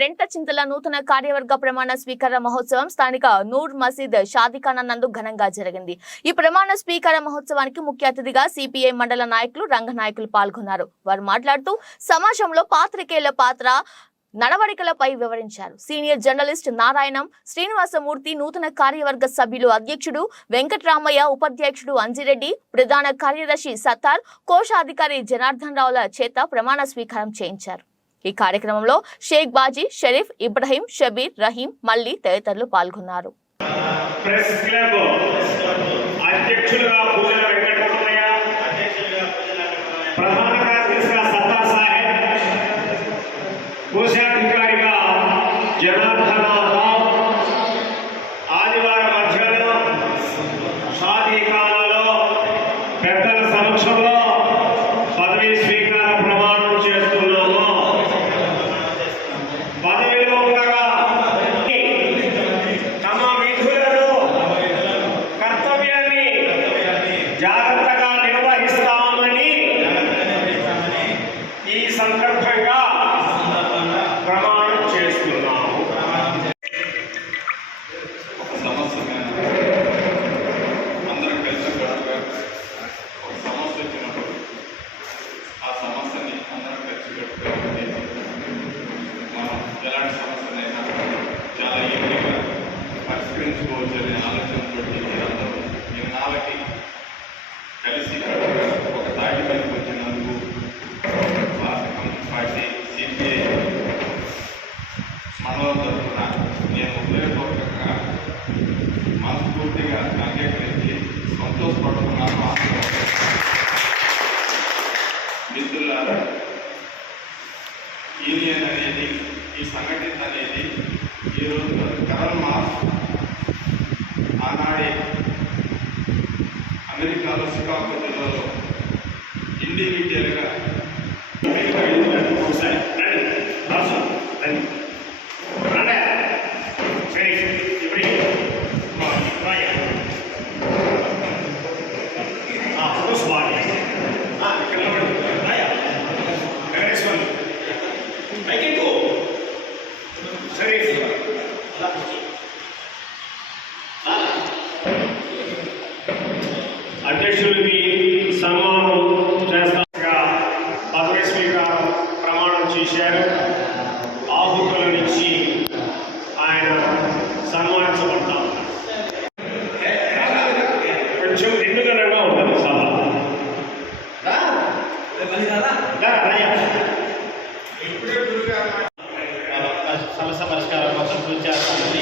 Rent చింతల నూతన కార్యవర్గ ప్రమాణ స్వీకార మహోత్సవం స్థానిక నూర్ మసీద్ షాదిఖానా నందు ఘనంగా జరిగింది. ఈ ప్రమాణ స్వీకార మహోత్సవానికి ముఖ్య అతిథిగా సిపిఐ మండల నాయకులు రంగ నాయకులు పాల్గొన్నారు. వారు మాట్లాడుతూ సమాజంలో పాత్రికేయుల పాత్ర నడవడికలపై వివరించారు. సీనియర్ జర్నలిస్ట్ నారాయణం శ్రీనివాసమూర్తి నూతన కార్యవర్గ సభ్యులు అధ్యక్షుడు వెంకటరామయ్య ఉపాధ్యక్షుడు అంజిరెడ్డి ప్రధాన కార్యదర్శి సత్తార్ కోశాధికారి జనార్దన్ రావుల చేత ప్రమాణ స్వీకారం చేయించారు. ఈ కార్యక్రమంలో షేక్ బాజీ షరీఫ్ ఇబ్రహీం షబీర్ రహీం మల్లి తదితరులు పాల్గొన్నారు. ప్రెస్ క్లబ్ అధ్యక్షులుగా ఎలాంటి సమస్యలైనా చాలా ఈజీగా పరిష్కరించుకోవచ్చు అనే ఆలోచనతో మీరందరూ నేను నాలకి కలిసి ఒక తాటి పైకి వచ్చినందుకు భారత కమ్యూనిస్ట్ పార్టీ సిపిఐ మండలం తరఫున నేను హృదయపూర్వకంగా మనస్ఫూర్తిగా అంగీకరించి సంతోషపడుతున్నాను. మిత్రులారా యూనియన్ అనేది ఈ సంఘటన అనేది ఈరోజు కరల్ మాస్ ఆనాడే అమెరికాలో షికాగో జిల్లాలో ఇండివిజువల్గా అధ్యక్షుడికి సన్మానం చేస్తాగా పదవి స్వీకారం ప్రమాణం చేశారు. ఆహుతులనిచ్చి ఆయన సన్మానించబడతా. కొంచెం నిండుదనంగా ఉంటుంది సభ. సమస్య పరిష్కారం కోసం కృషి చేస్తానని